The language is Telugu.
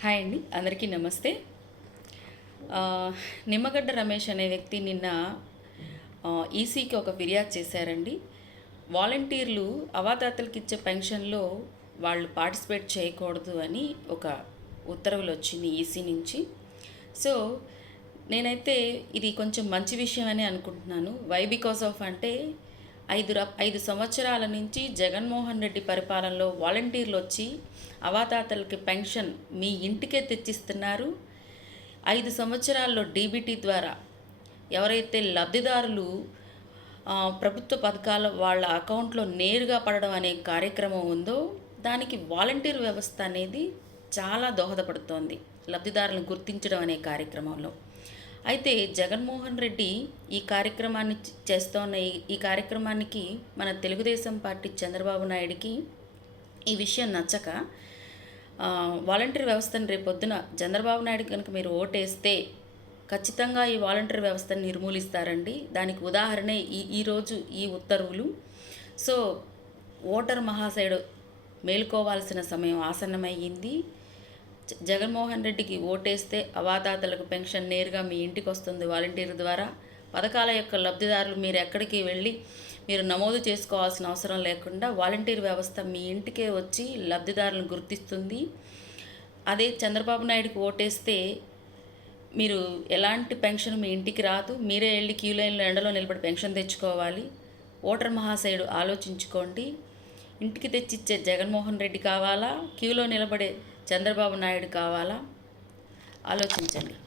హాయ్ అండి, అందరికీ నమస్తే. నిమ్మగడ్డ రమేష్ అనే వ్యక్తి నిన్న ఈసీకి ఒక ఫిర్యాదు చేశారండి. వాలంటీర్లు అవాతాతలకు ఇచ్చే పెన్షన్లో వాళ్ళు పార్టిసిపేట్ చేయకూడదు అని ఒక ఉత్తర్వులు వచ్చింది ఈసీ నుంచి. సో నేనైతే ఇది కొంచెం మంచి విషయం అని అనుకుంటున్నాను. వై బికాస్ ఆఫ్ అంటే 5 సంవత్సరాల నుంచి జగన్మోహన్ రెడ్డి పరిపాలనలో వాలంటీర్లు వచ్చి అవాతాతలకి పెన్షన్ మీ ఇంటికే తెచ్చిస్తున్నారు. 5 సంవత్సరాల్లో డీబీటీ ద్వారా ఎవరైతే లబ్ధిదారులు ప్రభుత్వ పథకాల వాళ్ళ అకౌంట్లో నేరుగా పడడం అనే కార్యక్రమం ఉందో దానికి వాలంటీర్ వ్యవస్థ అనేది చాలా దోహదపడుతోంది లబ్ధిదారులను గుర్తించడం అనే కార్యక్రమంలో. అయితే జగన్మోహన్ రెడ్డి ఈ కార్యక్రమాన్ని చేస్తున్న ఈ కార్యక్రమానికి మన తెలుగుదేశం పార్టీ చంద్రబాబు నాయుడికి ఈ విషయం నచ్చక వాలంటీర్ వ్యవస్థను రేపొద్దున చంద్రబాబు నాయుడు కనుక మీరు ఓటేస్తే ఖచ్చితంగా ఈ వాలంటీర్ వ్యవస్థను నిర్మూలిస్తారండి. దానికి ఉదాహరణే ఈరోజు ఈ ఉత్తర్వులు. సో ఓటర్ మహాశయుడు మేలుకోవాల్సిన సమయం ఆసన్నమయ్యింది. జగన్మోహన్ రెడ్డికి ఓటేస్తే అవాతాతలకు పెన్షన్ నేరుగా మీ ఇంటికి వస్తుంది వాలంటీర్ ద్వారా. పథకాల యొక్క లబ్ధిదారులు మీరు ఎక్కడికి వెళ్ళి మీరు నమోదు చేసుకోవాల్సిన అవసరం లేకుండా వాలంటీర్ వ్యవస్థ మీ ఇంటికే వచ్చి లబ్ధిదారులను గుర్తిస్తుంది. అదే చంద్రబాబు నాయుడుకి ఓటేస్తే మీరు ఎలాంటి పెన్షన్ మీ ఇంటికి రాదు. మీరే వెళ్ళి క్యూ లైన్లో ఎండలో నిలబడి పెన్షన్ తెచ్చుకోవాలి. ఓటర్ మహాశయుడు ఆలోచించుకోండి. ఇంటికి తెచ్చిచ్చే జగన్మోహన్ రెడ్డి కావాలా, క్యూలో నిలబడే చంద్రబాబు నాయుడు కావాలా? ఆలోచించండి.